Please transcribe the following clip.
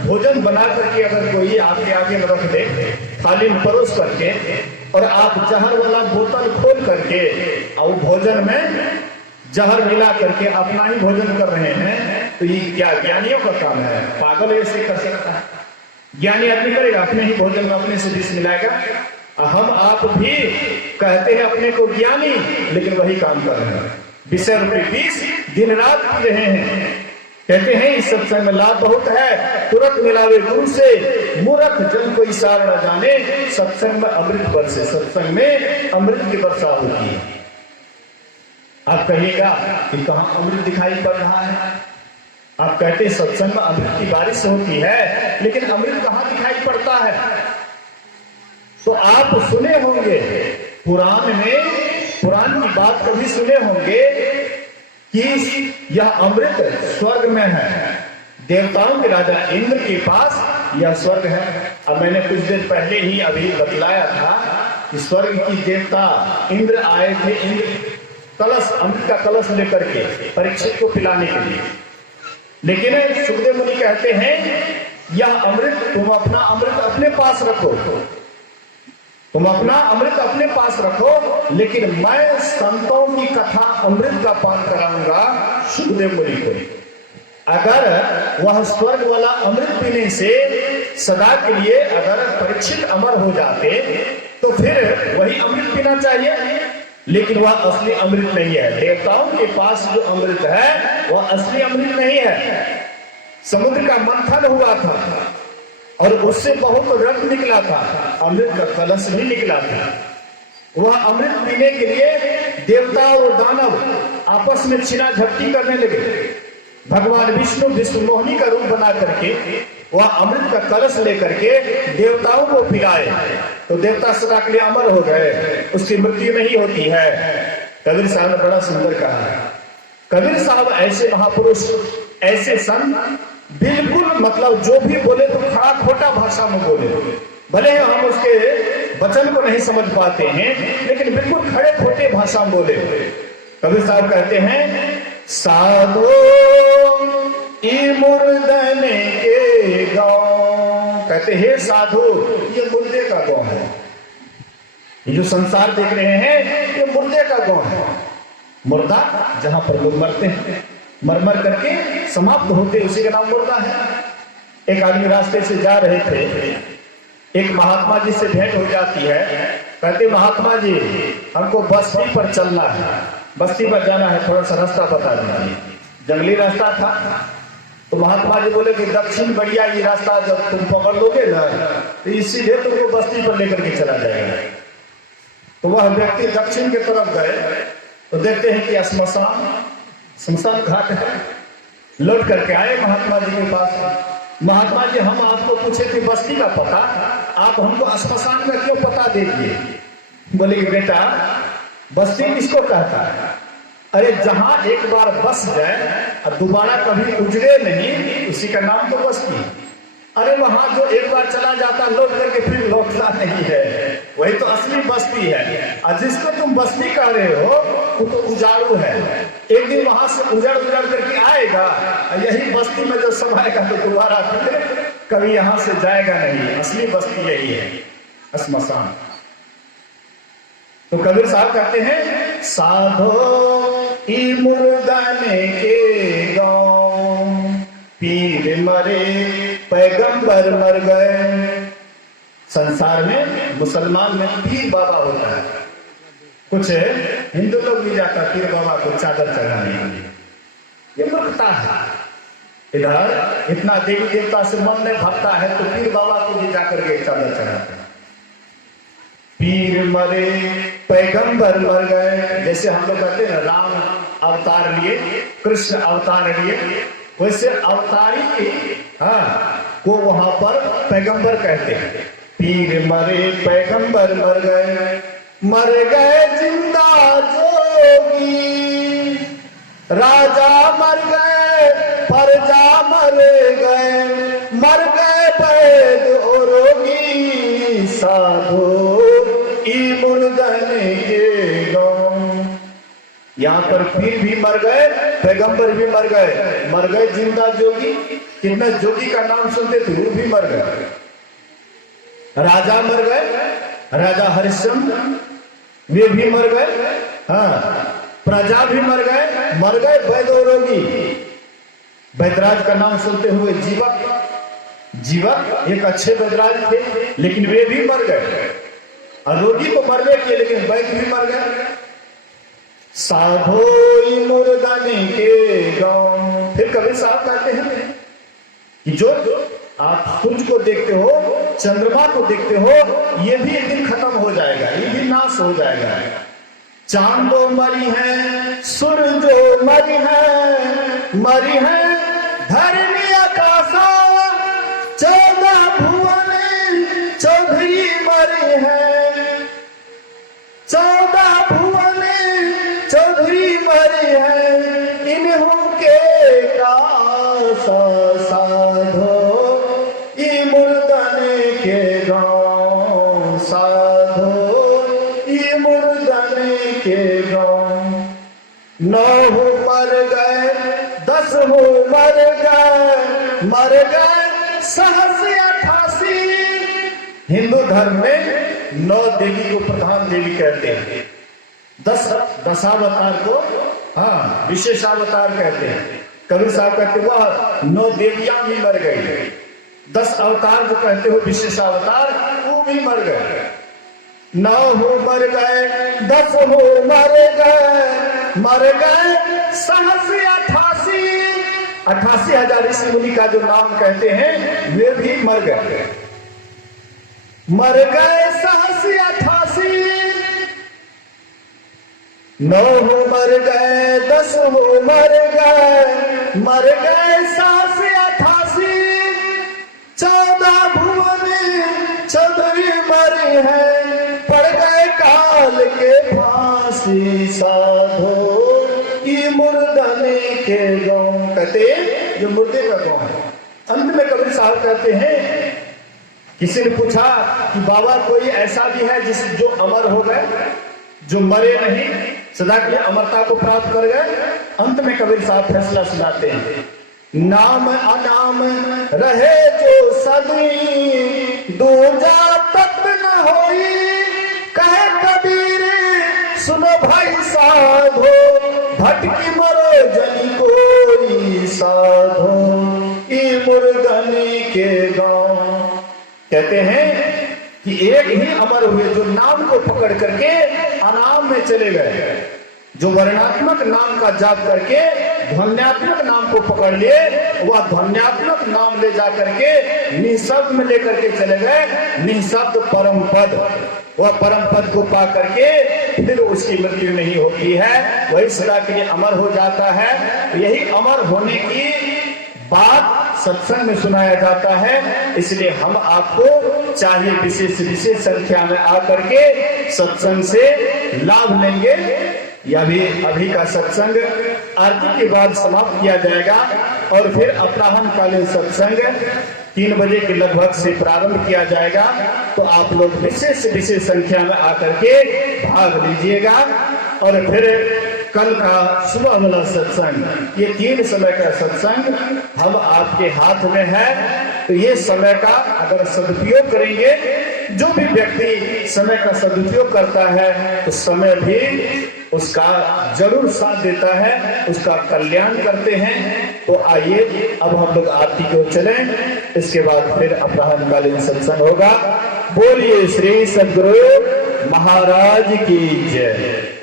भोजन बना करके अगर कोई आपके आगे रख दे थाली में परोस करके, और आप जहर वाला बोतल खोल करके और भोजन में जहर मिला करके अपना ही भोजन कर रहे हैं, तो ये क्या ज्ञानियों का काम है? पागल ऐसे कर सकता है? ज्ञानी आदमी करेगा? अपने ही भोजन में अपने से विष मिलाएगा? हम आप भी कहते हैं अपने को ज्ञानी, लेकिन वही काम कर रहे हैं। विषय रूपी विष दिन रात पी रहे हैं। कहते हैं इस सत्संग में लाभ बहुत है, तुरंत मिलावे गुरु से, मूर्ख जन कोई सार न जाने, सत्संग में अमृत बरसे। सत्संग में अमृत की वर्षा होती है। आप कहिएगा कि कहाँ अमृत दिखाई पड़ रहा है? आप कहते हैं सत्संग में अमृत की बारिश होती है, लेकिन अमृत कहाँ दिखाई पड़ता है? तो आप सुने होंगे पुराण में, पुराण की बात कभी सुने होंगे कि यह अमृत स्वर्ग में है, देवताओं के राजा इंद्र के पास यह स्वर्ग है। अब मैंने कुछ देर पहले ही अभी बतलाया था कि स्वर्ग की देवता इंद्र आए थे, इंद्र कलश, अमृत का कलश लेकर के परीक्षित को पिलाने के लिए। लेकिन सुखदेव मुनि कहते हैं यह अमृत तुम अपना अमृत अपने पास रखो, तुम अपना अमृत अपने पास रखो, लेकिन मैं संतों की कथा अमृत का पान कराऊंगा सुखदेव मुनि को। अगर वह स्वर्ग वाला अमृत पीने से सदा के लिए अगर परीक्षित अमर हो जाते तो फिर वही अमृत पीना चाहिए, लेकिन वह असली अमृत नहीं है। देवताओं के पास जो अमृत है वह असली अमृत नहीं है। समुद्र का मंथन हुआ था और उससे बहुत रक्त निकला था, अमृत का कलश भी निकला था। वह अमृत पीने के लिए देवता और दानव आपस में छीना झपटी करने लगे। भगवान विष्णु विष्णु मोहिनी का रूप बना करके वह अमृत का कलश लेकर के देवताओं को पिलाए, तो देवता सदा के लिए अमर हो गए, उसकी मृत्यु नहीं होती है। कबीर साहब ने बड़ा सुंदर कहा है। कबीर साहब ऐसे महापुरुष, ऐसे संत, बिल्कुल मतलब जो भी बोले तो खड़ा खोटा भाषा में बोले, भले हम उसके वचन को नहीं समझ पाते हैं, लेकिन बिल्कुल खड़े खोटे भाषा में बोले। कबीर साहब कहते हैं साधो ई मुर्दने के गांव, कहते हैं साधु ये मुर्दे का गांव है, ये जो संसार देख रहे हैं ये मुर्दे का गांव है। मुर्दा जहां पर लोग मरते हैं, मर मर करके समाप्त होते, उसी का नाम मुर्दा है। एक आदमी रास्ते से जा रहे थे, एक महात्मा जी से भेंट हो जाती है। कहते महात्मा जी हमको बस्ती पर चलना है, बस्ती पर जाना है, थोड़ा सा रास्ता बता दीजिए। जंगली रास्ता था। तो महात्मा जी बोले कि दक्षिण बढ़िया ये रास्ता जब तुम पकड़ लोगे ना तो इसीलिए तुमको बस्ती पर लेकर के चला जाएगा। तो वह व्यक्ति दक्षिण की तरफ गए तो देखते हैं कि श्मशान घाट है। लौट करके आए महात्मा जी के पास। महात्मा जी हम आपको पूछे थे बस्ती का पता, आप हमको श्मशान का क्यों पता दे दिए? बोले कि बेटा बस्ती किसको कहता है? अरे जहां एक बार बस जाए और दोबारा कभी उजड़े नहीं, उसी का नाम तो बस्ती। अरे वहां जो एक बार चला जाता लौट करके फिर लौटता नहीं है, वही तो असली बस्ती है। और जिसको तुम बस्ती कह रहे हो वो तो उजाड़ू है। एक दिन वहां से उजड़ करके आएगा, यही बस्ती में जो समाएगा तो दोबारा फिर कभी यहां से जाएगा नहीं। असली बस्ती यही है, श्मशान। तो कबीर साहब कहते हैं साधो ई मुर्दाने के गांव, पीर मरे पैगंबर मर गए। संसार में मुसलमान में पीर बाबा होता है, कुछ हिंदू लोग भी जाता पीर बाबा को चादर चढ़ाने के लिए, ये मूर्खता है। इधर इतना देवी देवता से मन में भागता है तो पीर बाबा को भी जाकर के चादर चढ़ाते हैं। पीर मरे पैगंबर मर गए, जैसे हम लोग कहते हैं राम अवतार लिए, कृष्ण अवतार लिए, वैसे अवतारी को वहां पर पैगंबर कहते हैं। पीर मरे पैगंबर मर गए जिंदा जोगी, राजा मर गए प्रजा मर गए वैद और रोगी, साधु ई मुर्दने के गांव। यहाँ पर पीर भी मर गए, पैगंबर भी मर गए जिंदा जोगी। कितने जोगी का नाम सुनते थे, वो भी मर गए। राजा मर गए, राजा हरिश्चंद्र वे भी मर गए। हाँ, प्रजा भी मर गए वैदरोगी। वैदराज का नाम सुनते हुए जीवक एक अच्छे वैदराज थे, लेकिन वे भी मर गए। और रोगी तो मरने के, लेकिन वैद्य भी मर गए। साधोई मुर्दाने के गांव। फिर कबीर साहब कहते हैं कि जो आप सूरज को देखते हो, चंद्रमा को देखते हो, ये भी एक दिन खत्म हो जाएगा, ये भी नाश हो जाएगा। चांदो मरी है, सूरजो मरी है धरनी आकाशा, 14 भुवन चौधरी मरी है, 14 भुवन चौधरी मरी है, इन्हों के कासा साधो ई मुर्दने के गांव, साधो ई मुर्दने के गांव। 9 मर गए, 10 मर गए सहस्र 88। हिंदू धर्म में 9 देवी को प्रधान देवी कहते हैं, 10 दशावतार को हाँ विशेषावतार कहते हैं। कबीर साहब कहते वह 9 देवियां भी मर गई। 10 अवतार जो कहते हो विशेषावतार, वो भी मर गए। 9 मर गए, 10 मर गए सहस्र 88। 88,000 ऋषि मुनि का जो नाम कहते हैं, वे भी मर गए सहस्र 88। 9 मर गए, 10 मर गए सहस्र 88। 14 भुवन चौधरी मरे हैं, पड़ गए काल के फांसी, साधो की मुर्दने के गांव। कहते जो मुर्दे का गांव है। अंत में कबीर साहब कहते हैं, किसी ने पूछा कि बाबा कोई ऐसा भी है जो अमर हो गए, जो मरे नहीं, सदा के लिए अमरता को प्राप्त कर गए। अंत में कबीर साहब फैसला सुनाते हैं, नाम अनाम रहे जो सदी, दूजा तक न होई, कहे कबीर सुनो भाई साधो, भटकी मरो जनी कोई, साधो ई मुर्दनी के गांव। कहते हैं कि एक ही अमर हुए जो नाम को पकड़ करके अनाम में चले गए, जो वर्णात्मक नाम का जाप करके ध्वन्यात्मक नाम को पकड़ लिए, वह ध्वन्यात्मक नाम ले जा करके निःशब्द में लेकर के चले गए, निःशब्द परम पद। वह परम पद को पा करके फिर उसकी मृत्यु नहीं होती है, वही सदा के लिए अमर हो जाता है। यही अमर होने की बात सत्संग में सुनाया जाता है। इसलिए हम आपको चाहिए विशेष संख्या में आकर के सत्संग से लाभ लेंगे। यह भी अभी का सत्संग आरती के बाद समाप्त किया जाएगा और फिर अपराह्न कालीन सत्संग 3 बजे के लगभग से प्रारंभ किया जाएगा। तो आप लोग विशेष संख्या में आकर के भाग लीजिएगा। और फिर कल का सुबह वाला सत्संग, ये 3 समय का सत्संग हम आपके हाथ में है। तो ये समय का अगर सदुपयोग करेंगे, जो भी व्यक्ति समय का सदुपयोग करता है तो समय भी उसका जरूर साथ देता है, उसका कल्याण करते हैं। तो आइए अब हम लोग आरती को चलें, इसके बाद फिर अपराह्न कालीन सत्संग होगा। बोलिए श्री सद्गुरु महाराज की जय।